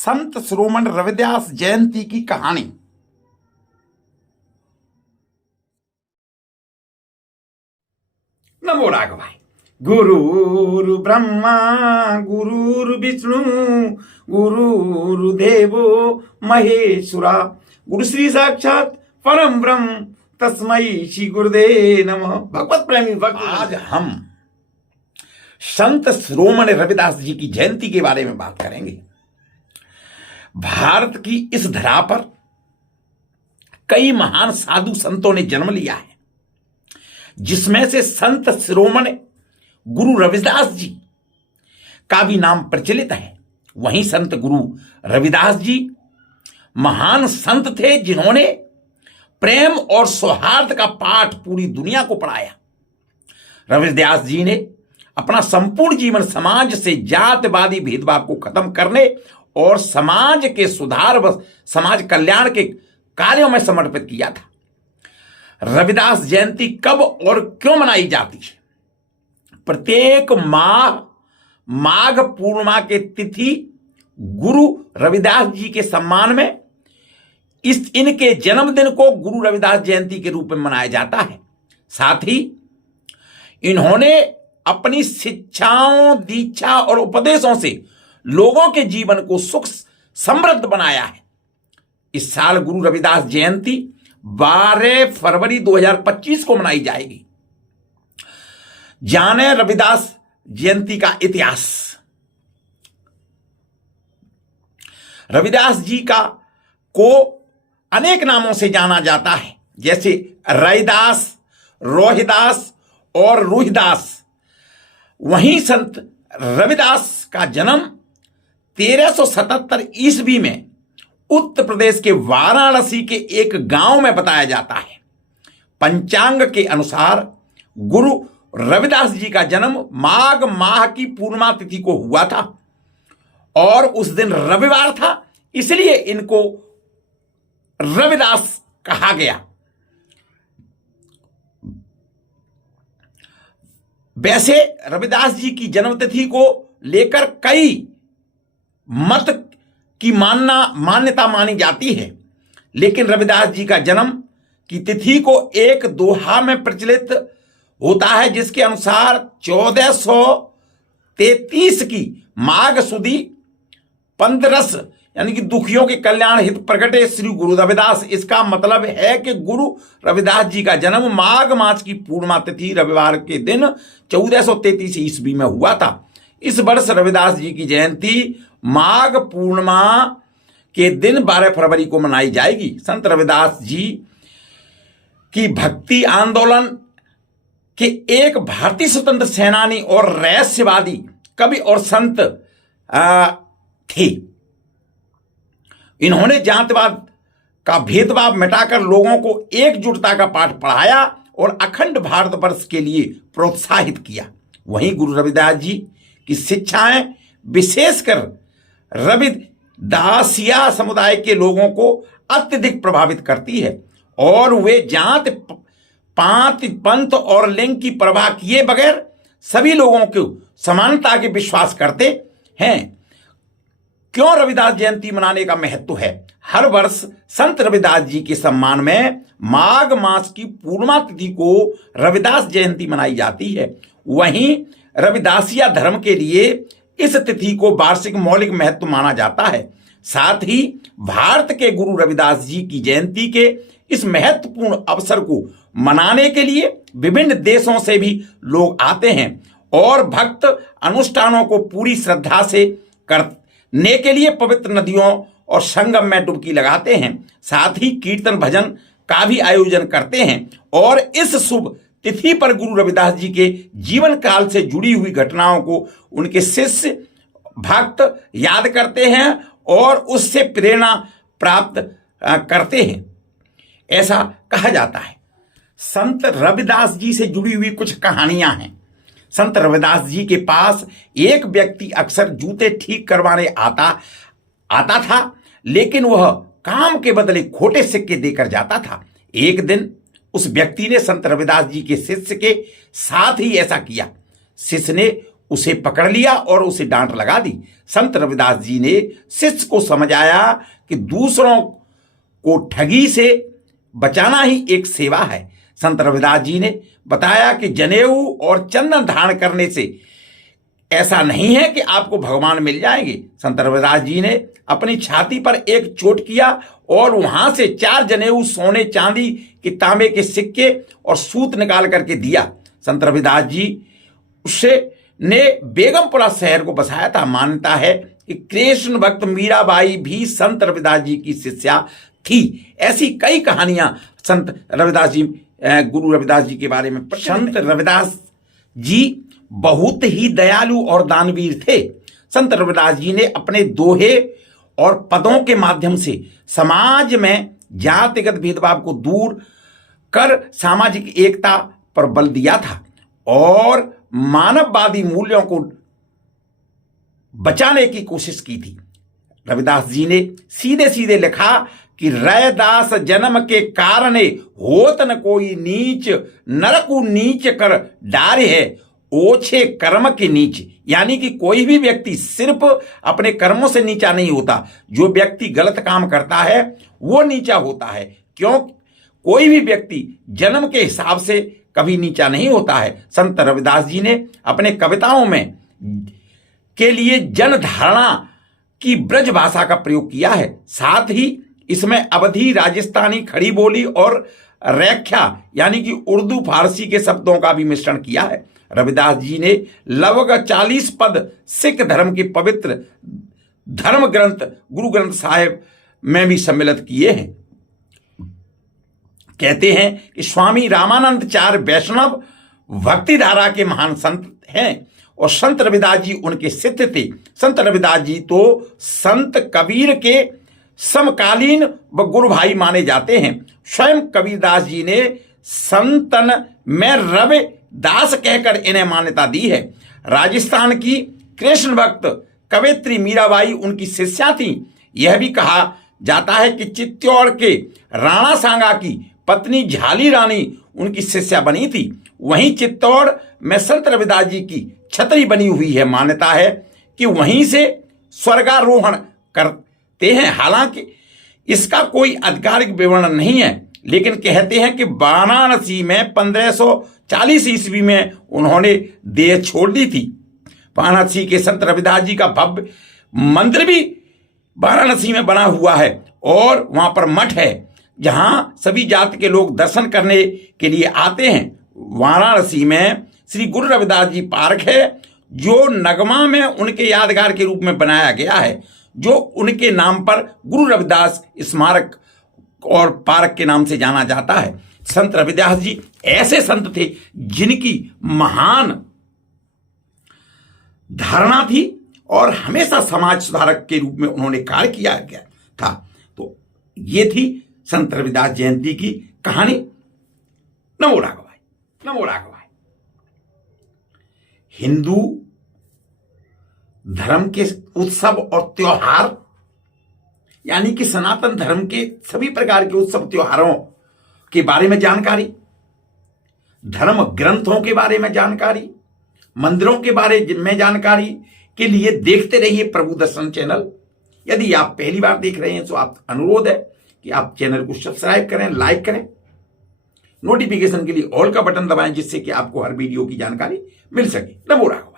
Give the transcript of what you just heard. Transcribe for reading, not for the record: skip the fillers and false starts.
संत शिरोमणि रविदास जयंती की कहानी। नमो राघवाय। गुरुर् ब्रह्मा गुरुर्विष्णु गुरुर्देवो महेश्वरा गुरु श्री साक्षात परम ब्रह्म तस्मै श्री गुरुदेव नमः। भगवत प्रेमी भक्त, आज हम संत शिरोमणि रविदास जी की जयंती के बारे में बात करेंगे। भारत की इस धरा पर कई महान साधु संतों ने जन्म लिया है, जिसमें से संत शिरोमणि गुरु रविदास जी का भी नाम प्रचलित है। वहीं संत गुरु रविदास जी महान संत थे, जिन्होंने प्रेम और सौहार्द का पाठ पूरी दुनिया को पढ़ाया। रविदास जी ने अपना संपूर्ण जीवन समाज से जातिवादी भेदभाव को खत्म करने और समाज के सुधार व समाज कल्याण के कार्यों में समर्पित किया था। रविदास जयंती कब और क्यों मनाई जाती है? प्रत्येक माह माघ पूर्णिमा के तिथि गुरु रविदास जी के सम्मान में इनके जन्मदिन को गुरु रविदास जयंती के रूप में मनाया जाता है। साथ ही इन्होंने अपनी शिक्षाओं, दीक्षा और उपदेशों से लोगों के जीवन को सुख समृद्ध बनाया है। इस साल गुरु रविदास जयंती 12 फरवरी 2025 को मनाई जाएगी। जाने रविदास जयंती का इतिहास। रविदास जी को अनेक नामों से जाना जाता है, जैसे रैदास, रोहिदास और रूहिदास। वहीं संत रविदास का जन्म 1377 ईस्वी में उत्तर प्रदेश के वाराणसी के एक गांव में बताया जाता है। पंचांग के अनुसार गुरु रविदास जी का जन्म माघ माह की पूर्णिमा तिथि को हुआ था और उस दिन रविवार था, इसलिए इनको रविदास कहा गया। वैसे रविदास जी की जन्मतिथि को लेकर कई मत की मान्यता मानी जाती है, लेकिन रविदास जी का जन्म की तिथि को एक दोहा में प्रचलित होता है, जिसके अनुसार 1433 की माघ सुदी 15 यानी कि दुखियों के कल्याण हित प्रगटे श्री गुरु रविदास। इसका मतलब है कि गुरु रविदास जी का जन्म माघ मास की पूर्णिमा तिथि रविवार के दिन 1433 ईस्वी में हुआ था। इस वर्ष रविदास जी की जयंती माघ पूर्णिमा के दिन 12 फरवरी को मनाई जाएगी। संत रविदास जी की भक्ति आंदोलन के एक भारतीय स्वतंत्र सेनानी और रहस्यवादी कवि और संत थे। इन्होंने जातिवाद का भेदभाव मिटाकर लोगों को एकजुटता का पाठ पढ़ाया और अखंड भारतवर्ष के लिए प्रोत्साहित किया। वहीं गुरु रविदास जी की शिक्षाएं विशेषकर रविदासिया समुदाय के लोगों को अत्यधिक प्रभावित करती है और वे जाति, पांति, पंथ और लिंग की परवाह किए बगैर सभी लोगों को समानता के विश्वास करते हैं। क्यों रविदास जयंती मनाने का महत्व है? हर वर्ष संत रविदास जी के सम्मान में माघ मास की पूर्णिमा तिथि को रविदास जयंती मनाई जाती है। वहीं रविदासिया धर्म के लिए इस तिथि को वार्षिक मौलिक महत्व माना जाता है। साथ ही भारत के गुरु रविदास जी की जयंती के इस महत्वपूर्ण अवसर को मनाने के लिए विभिन्न देशों से भी लोग आते हैं और भक्त अनुष्ठानों को पूरी श्रद्धा से करने के लिए पवित्र नदियों और संगम में डुबकी लगाते हैं। साथ ही कीर्तन भजन का भी आयोजन करते हैं और इस शुभ तिथि पर गुरु रविदास जी के जीवन काल से जुड़ी हुई घटनाओं को उनके शिष्य भक्त याद करते हैं और उससे प्रेरणा प्राप्त करते हैं, ऐसा कहा जाता है। संत रविदास जी से जुड़ी हुई कुछ कहानियां हैं। संत रविदास जी के पास एक व्यक्ति अक्सर जूते ठीक करवाने आता था, लेकिन वह काम के बदले खोटे सिक्के देकर जाता था। एक दिन उस व्यक्ति ने संत रविदास जी के शिष्य के साथ ही ऐसा किया। शिष्य ने उसे पकड़ लिया और उसे डांट लगा दी। संत रविदास जी ने शिष्य को समझाया कि दूसरों को ठगी से बचाना ही एक सेवा है। संत रविदास जी ने बताया कि जनेऊ और चंदन धारण करने से ऐसा नहीं है कि आपको भगवान मिल जाएंगे। संत रविदास जी ने अपनी छाती पर एक चोट किया और वहां से 4 जनेऊ सोने चांदी के तांबे के सिक्के और सूत निकाल करके दिया। संत रविदास जी उससे ने बेगमपुरा शहर को बसाया था। मान्यता है कि कृष्ण भक्त मीराबाई भी संत रविदास जी की शिष्या थी। ऐसी कई कहानियां संत रविदास जी, गुरु रविदास जी के बारे में। संत रविदास जी बहुत ही दयालु और दानवीर थे। संत रविदास जी ने अपने दोहे और पदों के माध्यम से समाज में जातिगत भेदभाव को दूर कर सामाजिक एकता पर बल दिया था और मानववादी मूल्यों को बचाने की कोशिश की थी। रविदास जी ने सीधे सीधे लिखा कि रैदास जन्म के कारणे होत न कोई नीच, नरकु नीच कर डारे है ओछे कर्म के नीच। यानी कि कोई भी व्यक्ति सिर्फ अपने कर्मों से नीचा नहीं होता, जो व्यक्ति गलत काम करता है वो नीचा होता है। क्यों? कोई भी व्यक्ति जन्म के हिसाब से कभी नीचा नहीं होता है। संत रविदास जी ने अपने कविताओं में के लिए जन धारणा की ब्रज भाषा का प्रयोग किया है। साथ ही इसमें अवधी, राजस्थानी, खड़ी बोली और रैख्या यानी कि उर्दू फारसी के शब्दों का भी मिश्रण किया है। रविदास जी ने लगभग 40 पद सिख धर्म के पवित्र धर्म ग्रंथ गुरु ग्रंथ साहिब में भी सम्मिलित किए हैं। कहते हैं कि स्वामी रामानंद चार्य वैष्णव भक्ति धारा के महान संत हैं और संत रविदास जी उनके शिष्य थे। संत रविदास जी तो संत कबीर के समकालीन व गुरु भाई माने जाते हैं। स्वयं कबीरदास जी ने संतन में रवि दास कहकर इन्हें मान्यता दी है। राजस्थान की कृष्ण भक्त कवयित्री मीराबाई उनकी शिष्या थी। यह भी कहा जाता है कि चित्तौड़ के राणा सांगा की पत्नी झाली रानी उनकी शिष्या बनी थी। वहीं चित्तौड़ में संत रविदास जी की छतरी बनी हुई है। मान्यता है कि वहीं से स्वर्गारोहण करते हैं। हालांकि इसका कोई आधिकारिक विवरण नहीं है, लेकिन कहते हैं कि वाराणसी में 1540 ईस्वी में उन्होंने देह छोड़ दी थी। वाराणसी के संत रविदास जी का भव्य मंदिर भी वाराणसी में बना हुआ है और वहां पर मठ है जहां सभी जाति के लोग दर्शन करने के लिए आते हैं। वाराणसी में श्री गुरु रविदास जी पार्क है जो नगमा में उनके यादगार के रूप में बनाया गया है, जो उनके नाम पर गुरु रविदास स्मारक और पार्क के नाम से जाना जाता है। संत रविदास जी ऐसे संत थे जिनकी महान धारणा थी और हमेशा समाज सुधारक के रूप में उन्होंने कार्य किया गया था। तो ये थी संत रविदास जयंती की कहानी। नमो राघवाय, नमो राघवाय। हिंदू धर्म के उत्सव और त्योहार यानी कि सनातन धर्म के सभी प्रकार के उत्सव त्योहारों के बारे में जानकारी, धर्म ग्रंथों के बारे में जानकारी, मंदिरों के बारे में जानकारी के लिए देखते रहिए प्रभु दर्शन चैनल। यदि आप पहली बार देख रहे हैं तो आप अनुरोध है कि आप चैनल को सब्सक्राइब करें, लाइक करें, नोटिफिकेशन के लिए ऑल का बटन दबाएं जिससे कि आपको हर वीडियो की जानकारी मिल सके। नमो राघवाय।